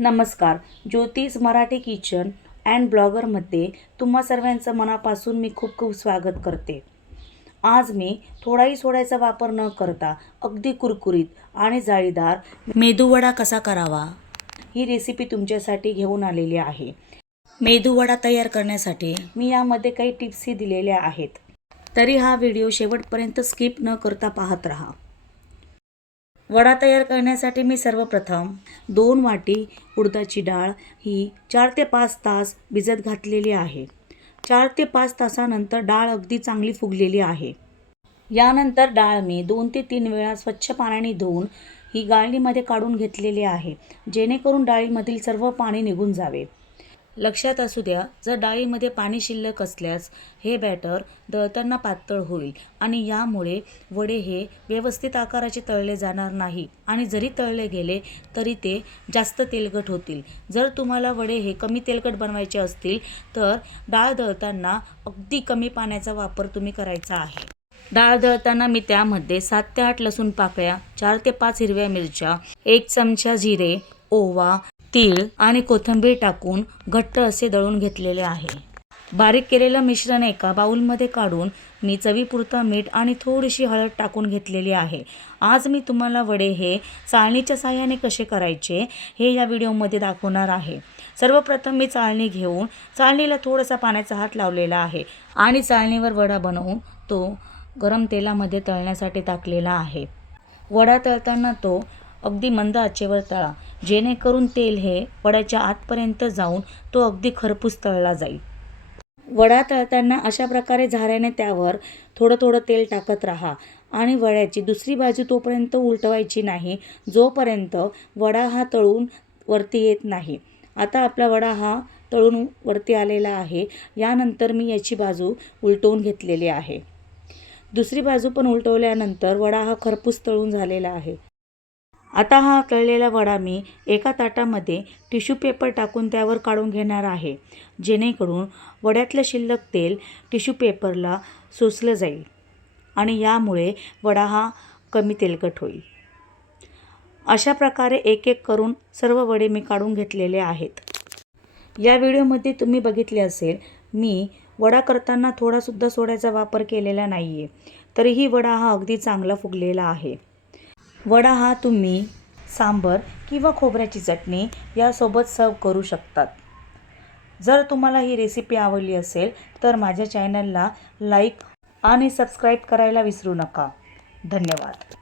नमस्कार ज्योतिष Marathi kitchen and ब्लॉगरमध्ये तुम्हा सर्वांचं मनापासून मी खूप खूप स्वागत करते. आज मी थोडाही सोड्याचा वापर न करता अगदी कुरकुरीत आणि जाळीदार मेदूवडा कसा करावा ही रेसिपी तुमच्यासाठी घेऊन आलेली आहे. मेदूवडा तयार करण्यासाठी मी यामध्ये काही टिप्सही दिलेल्या आहेत. तरी हा व्हिडिओ शेवटपर्यंत स्किप न करता पाहत राहा. वडा तयार करण्यासाठी मी सर्वप्रथम दोन वाटी उडदाची डाळ ही चार ते पाच तास भिजत घातलेली आहे. चार ते पाच तासानंतर डाळ अगदी चांगली फुगलेली आहे. यानंतर डाळ मी दोन ते तीन वेळा स्वच्छ पाण्याने धुवून ही गाळणीमध्ये काढून घेतलेली आहे जेणेकरून डाळीमधील सर्व पाणी निघून जावे. लक्षात असू द्या जर डाळीमध्ये पाणी शिल्लक असल्यास हे बॅटर दळताना पातळ होईल आणि यामुळे वडे हे व्यवस्थित आकाराचे तळले जाणार नाही आणि जरी तळले गेले तरी ते जास्त तेलकट होतील. जर तुम्हाला वडे हे कमी तेलकट बनवायचे असतील तर डाळ दळताना अगदी कमी पाण्याचा वापर तुम्ही करायचा आहे. डाळ दळताना मी त्यामध्ये सात ते आठ लसूण पाकळ्या चार ते पाच हिरव्या मिरच्या एक चमचा जिरे ओवा तीळ आणि कोथिंबीर टाकून घट्ट असे दळून घेतलेले आहे. बारीक केलेलं मिश्रण एका बाउलमध्ये काढून मी चवीपुरतं मीठ आणि थोडीशी हळद टाकून घेतलेली आहे. आज मी तुम्हाला वडे हे चाळणीच्या साह्याने कसे करायचे हे या व्हिडिओमध्ये दाखवणार आहे. सर्वप्रथम मी चाळणी घेऊन चाळणीला थोडासा पाण्याचा हात लावलेला आहे आणि चाळणीवर वडा बनवून तो गरम तेलामध्ये तळण्यासाठी टाकलेला आहे. वडा तळताना तो अगदी मंद आचेवर तळा. जेणेकरून तेल हे वड्याच्या आतपर्यंत जाऊन तो अगदी खरपूस तळला जाईल. वडा तळताना अशा प्रकारे झाऱ्याने त्यावर थोडं थोडं तेल टाकत राहा आणि वड्याची दुसरी बाजू तोपर्यंत उलटवायची नाही जोपर्यंत वडा हा तळून वरती येत नाही. आता आपला वडा हा तळून वरती आलेला आहे. यानंतर मी याची बाजू उलटवून घेतलेली आहे. दुसरी बाजू पण उलटवल्यानंतर वडा हा खरपूस तळून झालेला आहे. आता हा तळलेला वडा मी एका ताटामध्ये टिश्यू पेपर टाकून त्यावर काढून घेणार आहे. जेणेकरून वड्यातलं शिल्लक तेल टिश्यू पेपरला सोसलं जाईल आणि यामुळे वडा हा कमी तेलकट होईल. अशा प्रकारे एक एक करून सर्व वडे मी काढून घेतलेले आहेत. या व्हिडिओमध्ये तुम्ही बघितले असेल मी वडा करताना थोडासुद्धा सोड्याचा वापर केलेला नाही आहे तरीही वडा हा अगदी चांगला फुगलेला आहे. वडा हा तुम्ही सांबर किंवा खोबऱ्याची चटणी यासोबत सर्व करू शकतात. जर तुम्हाला ही रेसिपी आवडली असेल तर माझ्या चॅनलला लाईक आणि सबस्क्राईब करायला विसरू नका. धन्यवाद.